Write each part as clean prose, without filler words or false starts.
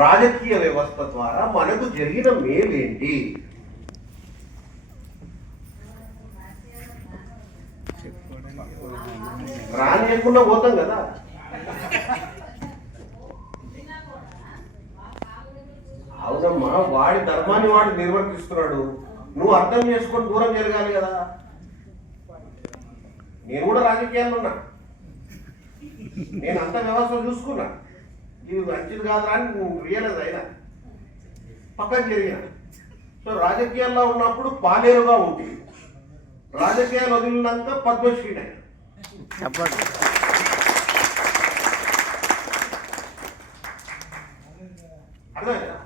రాజకీయ వ్యవస్థ ద్వారా మనకు జరిగిన మేలేంటి? రానియకుండా పోతాం కదా. అవునమ్మా, వాడి ధర్మాన్ని వాడు నిర్వర్తిస్తున్నాడు, నువ్వు అర్థం చేసుకొని దూరం జరగాలి కదా. నేను కూడా రాజకీయాల్లో ఉన్నా, నేను అంత వ్యవస్థ చూసుకున్నా, ఇది మంచిది కాదురా అని రియలైజ్ అయినా, పక్కన జరిగిన. సో రాజకీయాల్లో ఉన్నప్పుడు పాలేరుగా ఉంటుంది, రాజకీయాలు వదిలినాక పద్మశ్రీ అయినా. అర్థమైనా?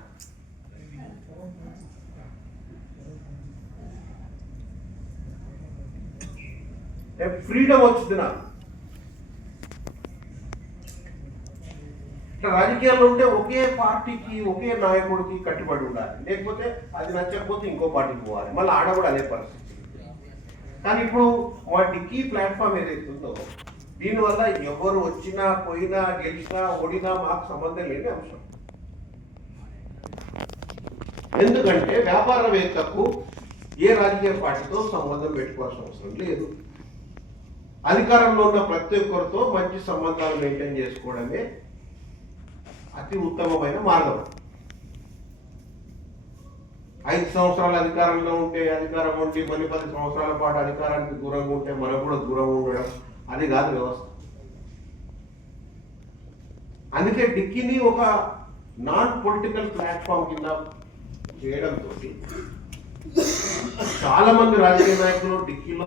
ఫ్రీడమ్ వచ్చింది నాకు. రాజకీయాల్లో ఉంటే ఒకే పార్టీకి ఒకే నాయకుడికి కట్టుబడి ఉండాలి, లేకపోతే అది నచ్చకపోతే ఇంకో పార్టీకి పోవాలి, మళ్ళీ ఆడ కూడా అదే పరిస్థితి. కానీ ఇప్పుడు మా డిక్కీ ప్లాట్ఫామ్ ఏదైతే ఉందో దీనివల్ల ఎవరు వచ్చినా పోయినా గెలిచినా ఓడినా మాకు సంబంధం లేని అంశం. ఎందుకంటే వ్యాపారవేత్తకు ఏ రాజకీయ పార్టీతో సంబంధం పెట్టుకోవాల్సిన అవసరం లేదు. అధికారంలో ఉన్న ప్రతి ఒక్కరితో మంచి సంబంధాలు మెయింటైన్ చేసుకోవడమే అతి ఉత్తమమైన మార్గం. 5 సంవత్సరాలు అధికారంలో ఉంటే అధికారం ఉండి మళ్ళీ 10 సంవత్సరాల పాటు అధికారానికి దూరంగా ఉంటే మనకు కూడా దూరంగా ఉండడం, అది కాదు వ్యవస్థ. అందుకే డిక్కీని ఒక నాన్ పొలిటికల్ ప్లాట్ఫామ్ కింద చేయడంతో చాలా మంది రాజకీయ నాయకులు డిక్కీలో